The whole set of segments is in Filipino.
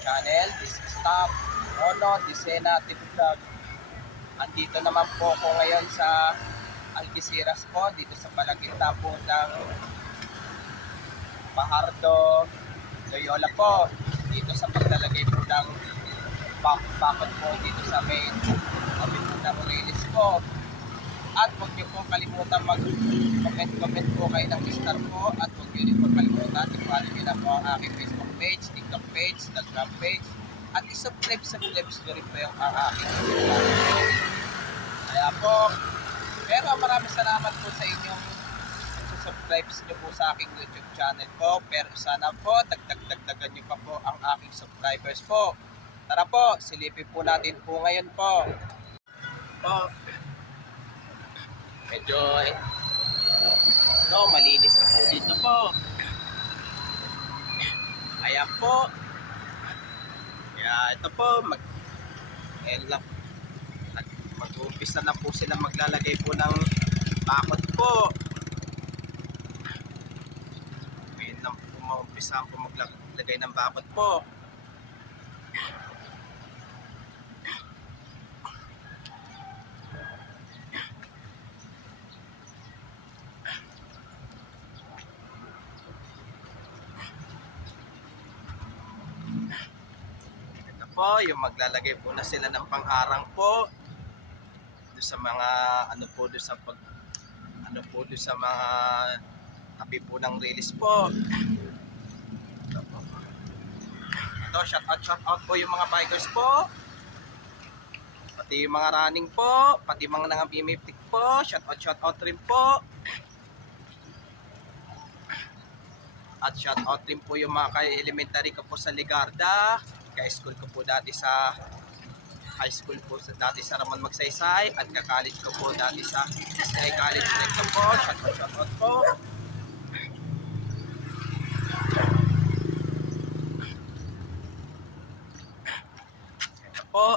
channel. This is Tom Ono Disena TV Vlog. Andito naman po ako ngayon sa Algeciras po, dito sa palagitna po ng Bahardo, Loyola po. Dito sa paglalagay po ng bakod po dito sa main kapit po ng release po. At huwag niyo pong kalimutan mag-comment-comment po kayo ng star po at huwag niyo rin po kalimutan i-follow niyo na po ang aking Facebook page, TikTok page, Instagram page at isubscribe sa clips niyo rin po yung ang aking channel. Kaya po, pero maraming salamat po sa inyong subscribe niyo po sa aking YouTube channel po. Pero sana po, dagdag-dagdagan niyo pa po ang aking subscribers po. Tara po, silipin po natin po ngayon po. Po, medyo eh, no, malinis na po dito po. Ayan po. Kaya ito po, mag, nag- mag-uumpisa na po sila maglalagay po ng bakod po. Ngayon lang po maumpisa po maglagay ng bakod po. Po, yung maglalagay po na sila ng pangharang po. Doon sa mga, ano po, doon sa pag, ano po, doon sa mga tabi po ng release po. Ito po. Shout out, shout out po yung mga bikers po. Pati yung mga running po, pati mga nangabimiptik po, shout out, shout out rin po. At shout out din po yung mga ka-elementary ko po sa Ligarda. Ka-school ko po dati sa high school po sa dati sa Ramon Magsaysay at ka-college ko po dati sa SI College dito po. Shout out, shout out po. Po.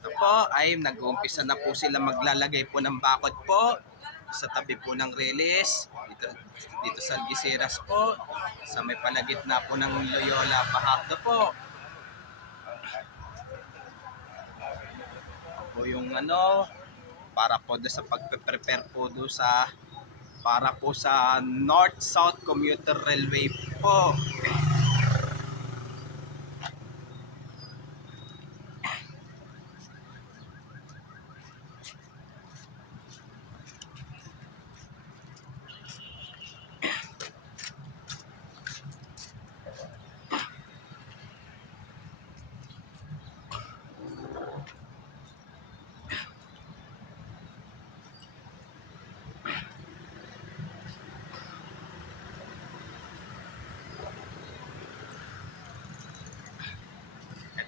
Ito po ay nag-uumpisa na po sila maglalagay po ng bakod po sa tabi po ng release dito, dito sa Algeciras po sa may palagitna po ng Loyola Bahardo po. Po yung ano para po do sa pagpe-prepare po do sa para po sa North-South Commuter Railway po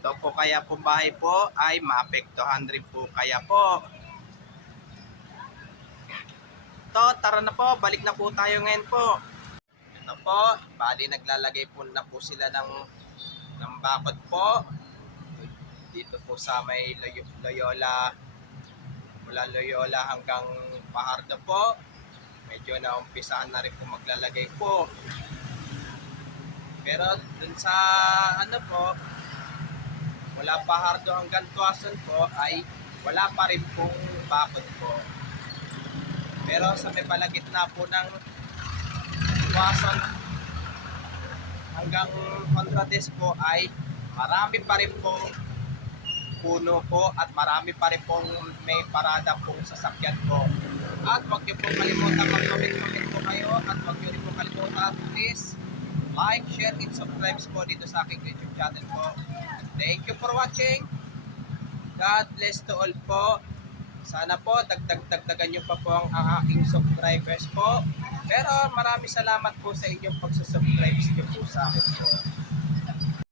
Ito po kaya po bahay po ay maapektuhan rin po kaya po. Ito, tara na po, balik na po tayo ngayon po. Ito po, bali naglalagay po na po sila ng, ng bakod po. Dito po sa may Loy- Loyola, mula Loyola hanggang Pahardo po. Medyo naumpisahan na rin po maglalagay po. Pero dun sa ano po, mula Pahardo hanggang Tuason po ay wala pa rin pong bakod po. Pero sa may palagitna po ng Tuason hanggang Contrades po ay marami pa rin pong puno po at marami pa rin pong may parada pong sasakyan po. At huwag niyo po kalimutan mag-comment-comment po kayo at huwag niyo rin po kalimutan please like, share, and subscribe po dito sa aking YouTube channel po. Thank you for watching. God bless to all po. Sana po dagdag-dagdagan niyo pa po ang aking subscribers po. Pero maraming salamat po sa inyong pagsusubscribe niyo po sa akin po.